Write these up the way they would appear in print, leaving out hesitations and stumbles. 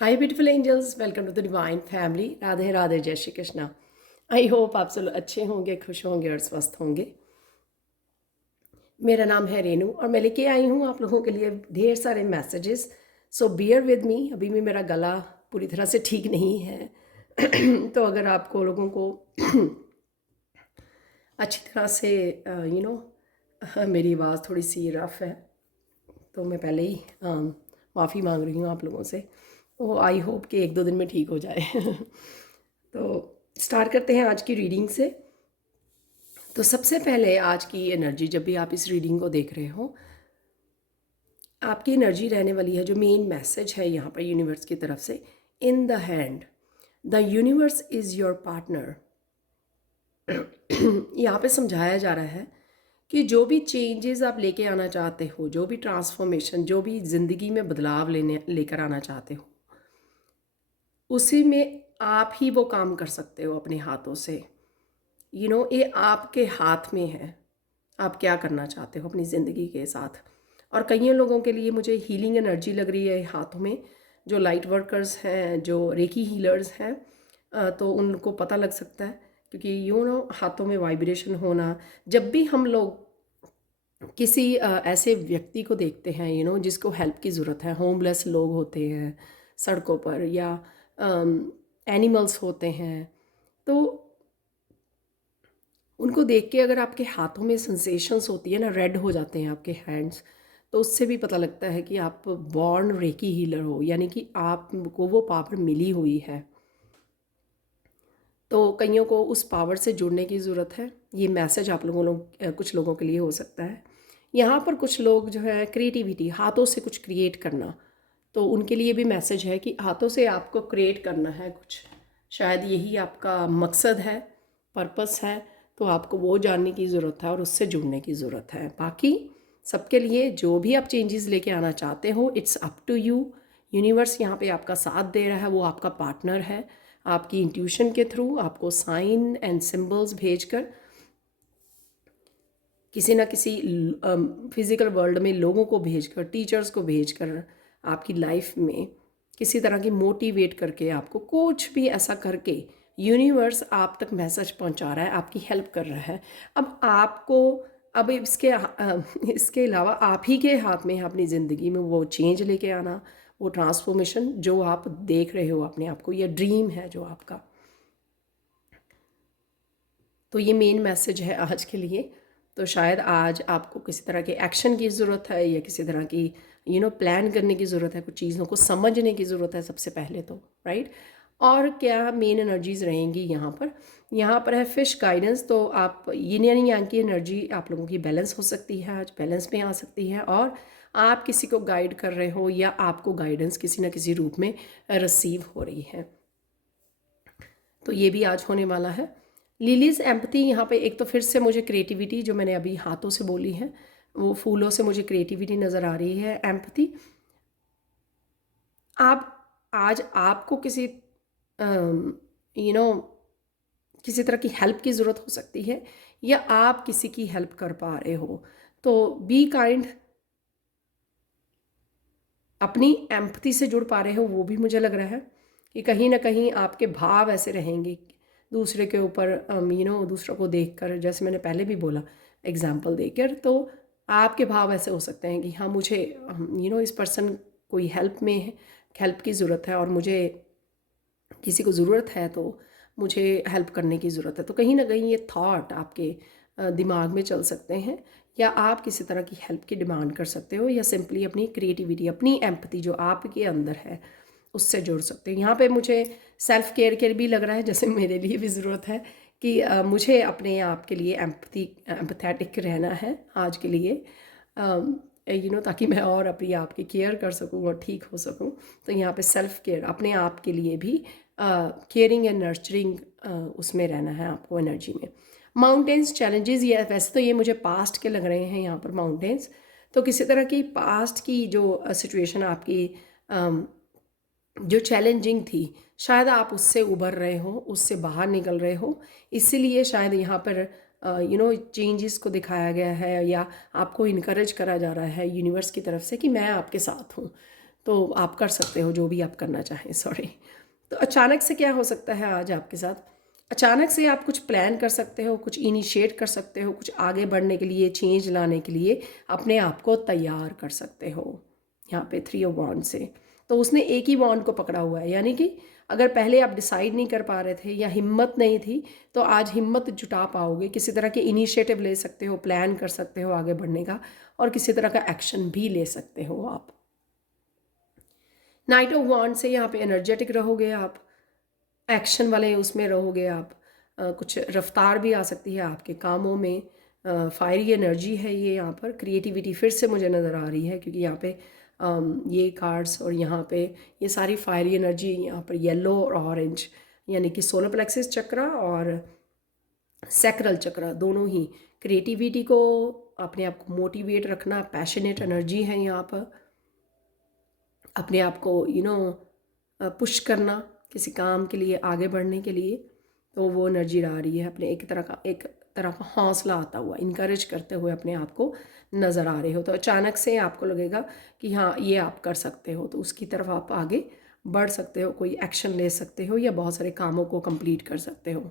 Hi beautiful angels, welcome to the divine family. Radhe Radhe, जय Shri Krishna. I hope आप सब अच्छे होंगे, खुश होंगे और स्वस्थ होंगे। मेरा नाम है रेनू और मैं लेके आई हूँ आप लोगों के लिए ढेर सारे messages. So bear with me. अभी भी मेरा गला पूरी तरह से ठीक नहीं है तो अगर आपको लोगों को अच्छी तरह से मेरी आवाज़ थोड़ी सी रफ़ है तो मैं पहले ही माफ़ी मांग रही हूँ आप लोगों से। तो आई होप कि एक दो दिन में ठीक हो जाए तो स्टार्ट करते हैं आज की रीडिंग से। तो सबसे पहले आज की एनर्जी, जब भी आप इस रीडिंग को देख रहे हो, आपकी एनर्जी रहने वाली है, जो मेन मैसेज है यहाँ पर यूनिवर्स की तरफ से, in the hand the universe is your partner. यहाँ पे समझाया जा रहा है कि जो भी चेंजेस आप लेके आना चाहते हो, जो भी ट्रांसफॉर्मेशन, जो भी ज़िंदगी में बदलाव लेकर आना चाहते हो, उसी में आप ही वो काम कर सकते हो अपने हाथों से। ये आपके हाथ में है, आप क्या करना चाहते हो अपनी ज़िंदगी के साथ। और कई लोगों के लिए मुझे हीलिंग एनर्जी लग रही है हाथों में। जो लाइट वर्कर्स हैं, जो रेकी हीलर्स हैं, तो उनको पता लग सकता है, क्योंकि हाथों में वाइब्रेशन होना, जब भी हम लोग किसी ऐसे व्यक्ति को देखते हैं जिसको हेल्प की ज़रूरत है, होमलेस लोग होते हैं सड़कों पर, या एनिमल्स होते हैं, तो उनको देख के अगर आपके हाथों में सेंसेशंस होती है ना, रेड हो जाते हैं आपके हैंड्स, तो उससे भी पता लगता है कि आप बॉर्न रेकी हीलर हो, यानी कि आपको वो पावर मिली हुई है। तो कईयों को उस पावर से जुड़ने की ज़रूरत है। ये मैसेज आप कुछ लोगों के लिए हो सकता है। यहाँ पर कुछ लोग जो है क्रिएटिविटी, हाथों से कुछ क्रिएट करना, तो उनके लिए भी मैसेज है कि हाथों से आपको क्रिएट करना है कुछ, शायद यही आपका मकसद है, पर्पस है। तो आपको वो जानने की ज़रूरत है और उससे जुड़ने की ज़रूरत है। बाकी सबके लिए जो भी आप चेंजेस लेके आना चाहते हो, it's up to you. Universe यहाँ पे आपका साथ दे रहा है, वो आपका पार्टनर है। आपकी इंट्यूशन के थ्रू आपको साइन एंड सिंबल्स भेजकर, किसी ना किसी फिज़िकल वर्ल्ड में लोगों को भेजकर, टीचर्स को भेजकर, आपकी लाइफ में किसी तरह की मोटिवेट करके, आपको कुछ भी ऐसा करके यूनिवर्स आप तक मैसेज पहुंचा रहा है, आपकी हेल्प कर रहा है। अब आपको, अब इसके अलावा आप ही के हाथ में है अपनी ज़िंदगी में वो चेंज लेके आना, वो ट्रांसफॉर्मेशन जो आप देख रहे हो अपने आप को, या ड्रीम है जो आपका। तो ये मेन मैसेज है आज के लिए। तो शायद आज आपको किसी तरह के एक्शन की ज़रूरत है, या किसी तरह की प्लान करने की ज़रूरत है, कुछ चीज़ों को समझने की ज़रूरत है सबसे पहले तो, राइट। और क्या मेन एनर्जीज़ रहेंगी यहाँ पर? यहाँ पर है फिश गाइडेंस। तो आप यिन यानी yang की एनर्जी आप लोगों की बैलेंस हो सकती है, आज बैलेंस में आ सकती है, और आप किसी को गाइड कर रहे हो या आपको गाइडेंस किसी न किसी रूप में रिसीव हो रही है। तो ये भी आज होने वाला है। लिलीज़ एम्पथी, यहाँ पे एक तो फिर से मुझे क्रिएटिविटी, जो मैंने अभी हाथों से बोली है, वो फूलों से मुझे क्रिएटिविटी नज़र आ रही है। एम्पथी, आप आज आपको किसी यू नो किसी तरह की हेल्प की ज़रूरत हो सकती है, या आप किसी की हेल्प कर पा रहे हो। तो बी काइंड, अपनी एम्पथी से जुड़ पा रहे हो, वो भी मुझे लग रहा है कि कहीं ना कहीं आपके भाव ऐसे रहेंगे दूसरे के ऊपर, दूसरों को देखकर, जैसे मैंने पहले भी बोला एग्जाम्पल देकर, तो आपके भाव ऐसे हो सकते हैं कि हाँ, मुझे इस पर्सन कोई हेल्प में हेल्प की ज़रूरत है, और मुझे किसी को ज़रूरत है, तो मुझे हेल्प करने की ज़रूरत है। तो कहीं ना कहीं ये थॉट आपके दिमाग में चल सकते हैं, या आप किसी तरह की हेल्प की डिमांड कर सकते हो, या सिंपली अपनी क्रिएटिविटी, अपनी एम्पथी जो आपके अंदर है, उससे जुड़ सकते हैं। यहाँ पे मुझे सेल्फ केयर के भी लग रहा है, जैसे मेरे लिए भी ज़रूरत है कि मुझे अपने आप के लिए एम्पथेटिक रहना है आज के लिए, ताकि मैं और अपनी आप की केयर कर सकूँ और ठीक हो सकूँ। तो यहाँ पे सेल्फ केयर, अपने आप के लिए भी केयरिंग एंड नर्चरिंग, उसमें रहना है आपको एनर्जी में। माउंटेन्स चैलेंजेस, ये वैसे तो ये मुझे पास्ट के लग रहे हैं यहाँ पर माउंटेन्स। तो किसी तरह की पास्ट की जो सिचुएशन आपकी जो चैलेंजिंग थी, शायद आप उससे उभर रहे हो, उससे बाहर निकल रहे हो, इसीलिए शायद यहाँ पर चेंजेस को दिखाया गया है, या आपको इनकरेज करा जा रहा है यूनिवर्स की तरफ से कि मैं आपके साथ हूँ। तो आप कर सकते हो जो भी आप करना चाहें। सॉरी। तो अचानक से क्या हो सकता है आज आपके साथ? अचानक से आप कुछ प्लान कर सकते हो, कुछ इनिशिएट कर सकते हो, कुछ आगे बढ़ने के लिए, चेंज लाने के लिए अपने आप को तैयार कर सकते हो। यहाँ पे 3 ऑफ वॉन्ड से तो उसने एक ही वॉन्ड को पकड़ा हुआ है, यानी कि अगर पहले आप डिसाइड नहीं कर पा रहे थे या हिम्मत नहीं थी, तो आज हिम्मत जुटा पाओगे। किसी तरह के इनिशिएटिव ले सकते हो, प्लान कर सकते हो आगे बढ़ने का, और किसी तरह का एक्शन भी ले सकते हो आप। नाइट ऑफ वॉन्ड से यहाँ पे एनर्जेटिक रहोगे आप, एक्शन वाले उसमें रहोगे आप। कुछ रफ्तार भी आ सकती है आपके कामों में। फायरी एनर्जी है ये, यहाँ पर क्रिएटिविटी फिर से मुझे नज़र आ रही है, क्योंकि यहाँ पे ये कार्ड्स और यहाँ पे ये सारी फायरी एनर्जी, यहाँ पर येलो और ऑरेंज, यानी कि सोलर प्लेक्सिस चक्रा और सैक्रल चक्रा दोनों ही क्रिएटिविटी को, अपने आप को मोटिवेट रखना, पैशनेट एनर्जी है यहाँ पर। अपने आप को पुश करना किसी काम के लिए, आगे बढ़ने के लिए, तो वो एनर्जी आ रही है। अपने एक तरह का हौसला आता हुआ, इनकरेज करते हुए अपने आप को नज़र आ रहे हो। तो अचानक से आपको लगेगा कि हाँ ये आप कर सकते हो, तो उसकी तरफ आप आगे बढ़ सकते हो, कोई एक्शन ले सकते हो या बहुत सारे कामों को कंप्लीट कर सकते हो।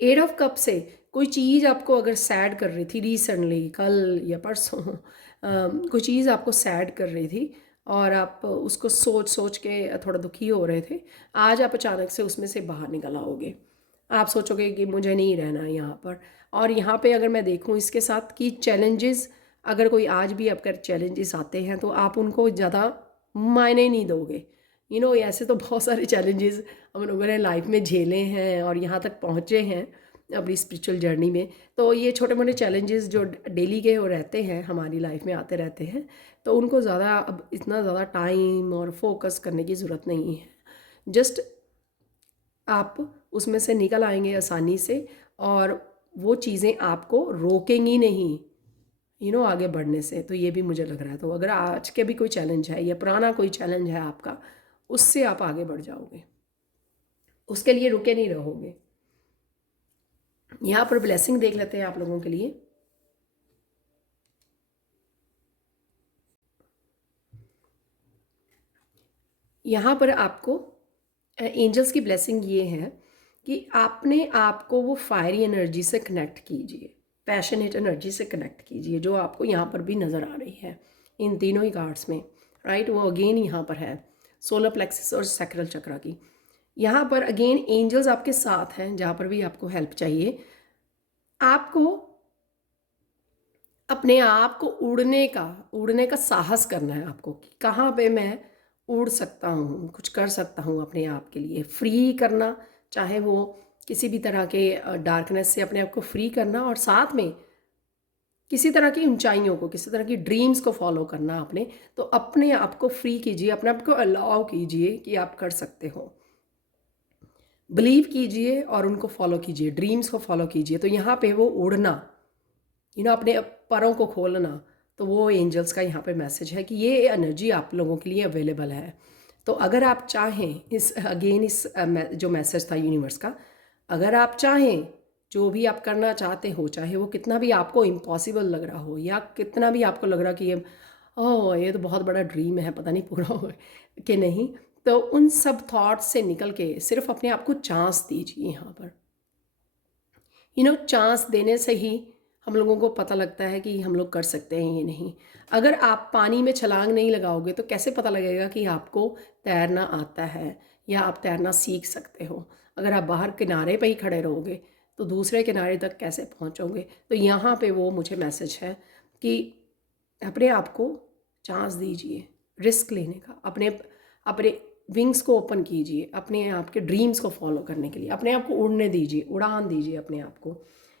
8 ऑफ कप से कोई चीज़ आपको अगर सैड कर रही थी रिसेंटली, कल या परसों कोई चीज़ आपको सैड कर रही थी और आप उसको सोच सोच के थोड़ा दुखी हो रहे थे, आज आप अचानक से उसमें से बाहर निकल आओगे। आप सोचोगे कि मुझे नहीं रहना यहाँ पर। और यहाँ पे अगर मैं देखूँ इसके साथ कि चैलेंजेस, अगर कोई आज भी आपके चैलेंजेस आते हैं तो आप उनको ज़्यादा मायने नहीं दोगे। ऐसे तो बहुत सारे चैलेंजेस हम लोगों ने लाइफ में झेले हैं और यहाँ तक पहुँचे हैं अपनी स्पिरिचुअल जर्नी में। तो ये छोटे मोटे चैलेंजेस जो डेली के हो रहते हैं, हमारी लाइफ में आते रहते हैं, तो उनको ज़्यादा अब इतना ज़्यादा टाइम और फोकस करने की ज़रूरत नहीं है। जस्ट आप उसमें से निकल आएंगे आसानी से, और वो चीज़ें आपको रोकेंगी नहीं आगे बढ़ने से। तो ये भी मुझे लग रहा है। तो अगर आज के भी कोई चैलेंज है या पुराना कोई चैलेंज है आपका, उससे आप आगे बढ़ जाओगे, उसके लिए रुके नहीं रहोगे। यहाँ पर ब्लेसिंग देख लेते हैं आप लोगों के लिए। यहाँ पर आपको एंजल्स की ब्लेसिंग ये है कि आपने आप को वो फायरी एनर्जी से कनेक्ट कीजिए, पैशनेट एनर्जी से कनेक्ट कीजिए, जो आपको यहाँ पर भी नज़र आ रही है इन तीनों ही कार्ड्स में, राइट। वो अगेन यहाँ पर है सोलर प्लेक्सिस और सैक्रल चक्रा की। यहाँ पर अगेन एंजल्स आपके साथ हैं, जहाँ पर भी आपको हेल्प चाहिए। आपको अपने आप को उड़ने का साहस करना है आपको, कि कहाँ पे मैं उड़ सकता हूँ, कुछ कर सकता हूँ अपने आप के लिए फ्री करना, चाहे वो किसी भी तरह के डार्कनेस से अपने आप को फ्री करना, और साथ में किसी तरह की ऊंचाइयों को, किसी तरह की ड्रीम्स को फॉलो करना आपने। तो अपने आप को फ्री कीजिए, अपने आप को अलाउ कीजिए कि आप कर सकते हो। बिलीव कीजिए और उनको फॉलो कीजिए, ड्रीम्स को फॉलो कीजिए। तो यहाँ पे वो उड़ना, अपने परों को खोलना, तो वो एंजल्स का यहाँ पे मैसेज है कि ये एनर्जी आप लोगों के लिए अवेलेबल है। तो अगर आप चाहें इस जो मैसेज था यूनिवर्स का, अगर आप चाहें जो भी आप करना चाहते हो, चाहे वो कितना भी आपको इम्पॉसिबल लग रहा हो या कितना भी आपको लग रहा कि ये तो बहुत बड़ा ड्रीम है, पता नहीं पूरा हो कि नहीं, तो उन सब थॉट्स से निकल के सिर्फ अपने आप को चांस दीजिए। यहाँ पर चांस देने से ही हम लोगों को पता लगता है कि हम लोग कर सकते हैं ये नहीं। अगर आप पानी में छलांग नहीं लगाओगे तो कैसे पता लगेगा कि आपको तैरना आता है या आप तैरना सीख सकते हो? अगर आप बाहर किनारे पे ही खड़े रहोगे तो दूसरे किनारे तक कैसे पहुंचोगे? तो यहाँ पे वो मुझे मैसेज है कि अपने आप को चांस दीजिए रिस्क लेने का, अपने अपने विंग्स को ओपन कीजिए, अपने आप के ड्रीम्स को फॉलो करने के लिए अपने आप को उड़ने दीजिए, उड़ान दीजिए अपने आप को।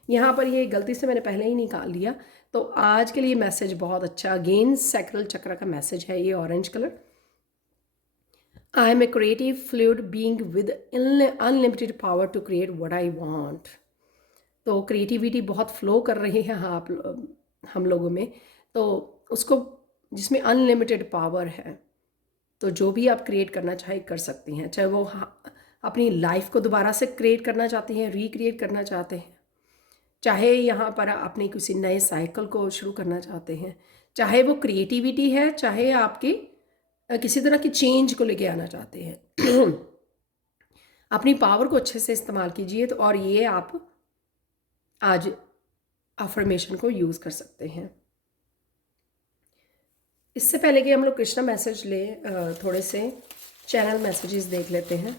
यहाँ पर ये गलती से मैंने पहले ही निकाल दिया, तो आज के लिए मैसेज बहुत अच्छा। अगेन सैक्रल चक्र का मैसेज है ये orange colour. I am a creative fluid being with unlimited power to create what I want. तो क्रिएटिविटी बहुत फ्लो कर रही है हम लोगों में, तो उसको जिसमें अनलिमिटेड पावर है, तो जो भी आप क्रिएट करना चाहे कर सकती हैं। चाहे वो अपनी लाइफ को दोबारा से क्रिएट करना चाहती हैं, रिक्रिएट करना चाहते हैं, चाहे यहाँ पर अपने किसी नए साइकिल को शुरू करना चाहते हैं, चाहे वो क्रिएटिविटी है, चाहे आपके किसी तरह की चेंज को लेके आना चाहते हैं। अपनी पावर को अच्छे से इस्तेमाल कीजिए। तो और ये आप आज अफर्मेशन को यूज़ कर सकते हैं। इससे पहले कि हम लोग कृष्णा मैसेज ले, थोड़े से चैनल मैसेजेस देख लेते हैं।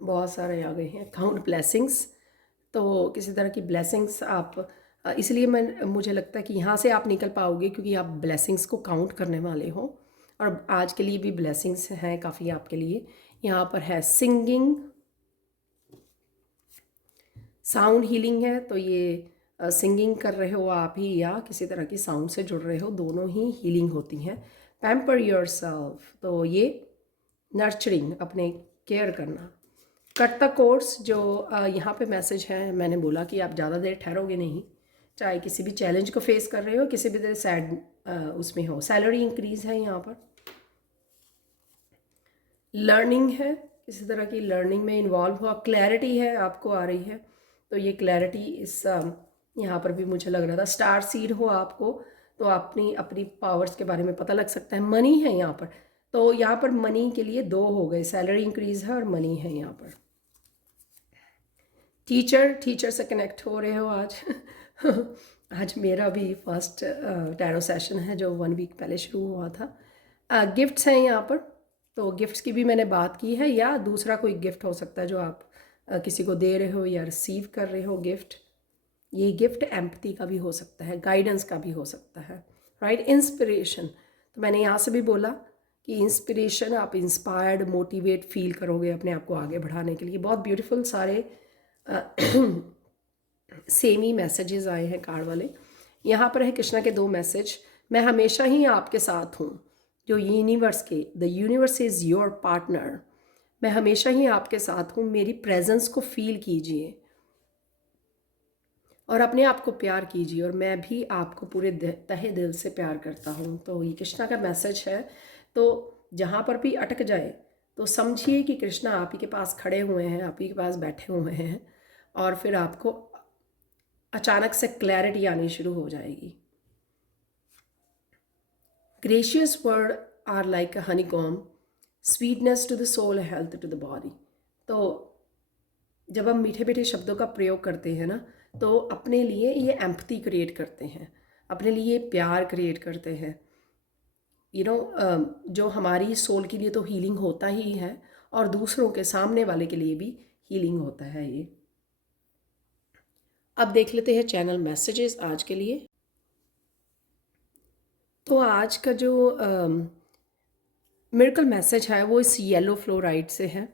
बहुत सारे आ गए हैं। काउंट ब्लेसिंग्स, तो किसी तरह की ब्लेसिंग्स आप इसलिए मुझे लगता है कि यहाँ से आप निकल पाओगे क्योंकि आप ब्लेसिंग्स को काउंट करने वाले हो। और आज के लिए भी ब्लेसिंग्स हैं काफ़ी आपके लिए। यहाँ पर है सिंगिंग, साउंड हीलिंग है, तो ये सिंगिंग कर रहे हो आप ही या किसी तरह की साउंड से जुड़ रहे हो, दोनों ही हीलिंग होती हैं। पैम्पर योरसेल्फ, तो ये नर्चरिंग, अपने केयर करना। कट द कोर्स, जो यहाँ पे मैसेज है, मैंने बोला कि आप ज़्यादा देर ठहरोगे नहीं, चाहे किसी भी चैलेंज को फेस कर रहे हो, किसी भी तरह सैड उसमें हो। सैलरी इंक्रीज़ है यहाँ पर। लर्निंग है, किसी तरह की लर्निंग में इन्वॉल्व हुआ। क्लैरिटी है, आपको आ रही है, तो ये क्लैरिटी इस यहाँ पर भी मुझे लग रहा था। स्टार सीड हो आपको, तो अपनी अपनी पावर्स के बारे में पता लग सकता है। मनी है यहाँ पर, तो यहाँ पर मनी के लिए दो हो गए, सैलरी इंक्रीज़ है और मनी है यहाँ पर। टीचर से कनेक्ट हो रहे हो आज। आज मेरा भी फर्स्ट टैरो सेशन है जो 1 वीक पहले शुरू हुआ था। गिफ्ट्स हैं यहाँ पर, तो गिफ्ट्स की भी मैंने बात की है, या दूसरा कोई गिफ्ट हो सकता है जो आप किसी को दे रहे हो या रिसीव कर रहे हो गिफ्ट। ये गिफ्ट एम्पैथी का भी हो सकता है, गाइडेंस का भी हो सकता है, राइट। इंस्पिरेशन, तो मैंने यहाँ से भी बोला कि इंस्पिरेशन, आप इंस्पायर्ड मोटिवेट फील करोगे अपने आप को आगे बढ़ाने के लिए। बहुत ब्यूटीफुल सारे सेम ही मैसेजेस आए हैं कार्ड वाले। यहाँ पर है कृष्णा के 2 मैसेज। मैं हमेशा ही आपके साथ हूँ, जो यूनिवर्स के, the universe is your partner. मैं हमेशा ही आपके साथ हूँ, मेरी प्रेजेंस को फील कीजिए और अपने आप को प्यार कीजिए, और मैं भी आपको पूरे तहे दिल से प्यार करता हूँ। तो ये कृष्णा का मैसेज है। तो जहाँ पर भी अटक जाए तो समझिए कि कृष्णा आप ही के पास खड़े हुए हैं, आप ही के पास बैठे हुए हैं, और फिर आपको अचानक से क्लैरिटी आनी शुरू हो जाएगी। Gracious word are like a honeycomb, sweetness to the soul, health to the body. तो जब हम मीठे मीठे शब्दों का प्रयोग करते हैं ना, तो अपने लिए ये एम्पैथी क्रिएट करते हैं, अपने लिए प्यार क्रिएट करते हैं। जो हमारी सोल के लिए तो हीलिंग होता ही है, और दूसरों के, सामने वाले के लिए भी हीलिंग होता है ये। अब देख लेते हैं चैनल मैसेजेस आज के लिए। तो आज का जो मिरेकल मैसेज है वो इस येलो फ्लोराइड से है।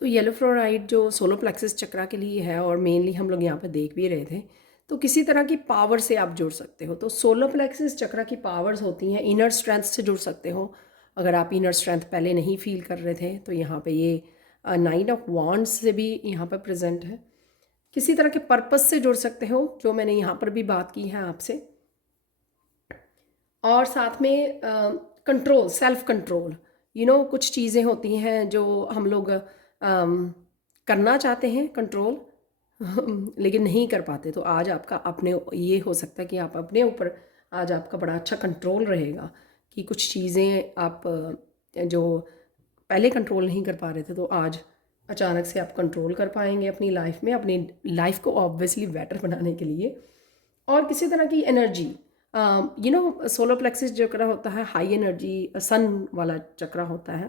तो येलो फ्लोराइड जो सोलर प्लेक्सस चक्रा के लिए है, और मेनली हम लोग यहाँ पर देख भी रहे थे, तो किसी तरह की पावर से आप जुड़ सकते हो। तो सोलर प्लेक्सस चक्रा की पावर्स होती हैं, इनर स्ट्रेंथ से जुड़ सकते हो। अगर आप इनर स्ट्रेंथ पहले नहीं फील कर रहे थे, तो यहाँ पे ये 9 ऑफ वॉन्ड्स से भी यहाँ पर प्रेजेंट है। किसी तरह के पर्पस से जुड़ सकते हो, जो मैंने यहाँ पर भी बात की है आपसे। और साथ में कंट्रोल, सेल्फ कंट्रोल, कुछ चीज़ें होती हैं जो हम लोग करना चाहते हैं कंट्रोल, लेकिन नहीं कर पाते। तो आज आपका अपने, ये हो सकता है कि आप अपने ऊपर आज आपका बड़ा अच्छा कंट्रोल रहेगा कि कुछ चीज़ें आप जो पहले कंट्रोल नहीं कर पा रहे थे, तो आज अचानक से आप कंट्रोल कर पाएंगे अपनी लाइफ में, अपनी लाइफ को ऑब्वियसली बेटर बनाने के लिए। और किसी तरह की एनर्जी, सोलर प्लेक्सिस चक्र होता है हाई एनर्जी, सन वाला चक्र होता है।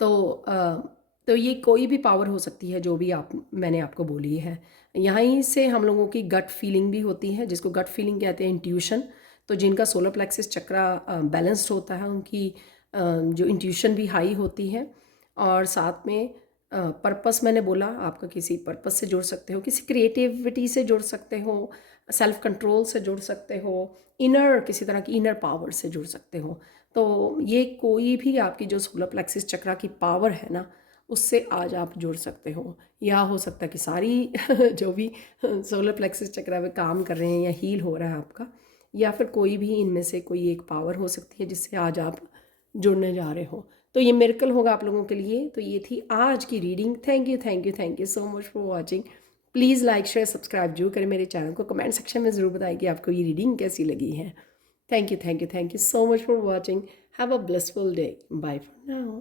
तो ये कोई भी पावर हो सकती है जो भी मैंने आपको बोली है। यहीं से हम लोगों की गट फीलिंग भी होती है, जिसको गट फीलिंग कहते हैं, इंट्यूशन। तो जिनका सोलर प्लेक्सिस चक्र बैलेंस्ड होता है, उनकी जो इंट्यूशन भी हाई होती है। और साथ में पर्पस, मैंने बोला आपका किसी पर्पस से जुड़ सकते हो, किसी क्रिएटिविटी से जुड़ सकते हो, सेल्फ कंट्रोल से जुड़ सकते हो, इनर, किसी तरह की इनर पावर से जुड़ सकते हो। तो ये कोई भी आपकी जो सोलर प्लेक्सिस चक्र की पावर है ना, उससे आज आप जुड़ सकते हो। या हो सकता है कि सारी जो भी सोलर प्लेक्सिस चक्र में काम कर रहे हैं या हील हो रहा है आपका, या फिर कोई भी इनमें से कोई एक पावर हो सकती है जिससे आज आप जुड़ने जा रहे हो। तो ये मिरेकल होगा आप लोगों के लिए। तो ये थी आज की reading. Thank you so much for watching. Please like share subscribe जरूर करें मेरे चैनल को। कमेंट सेक्शन में ज़रूर बताएं कि आपको ये रीडिंग कैसी लगी है। Thank you so much for watching. Have a blissful day. Bye for now.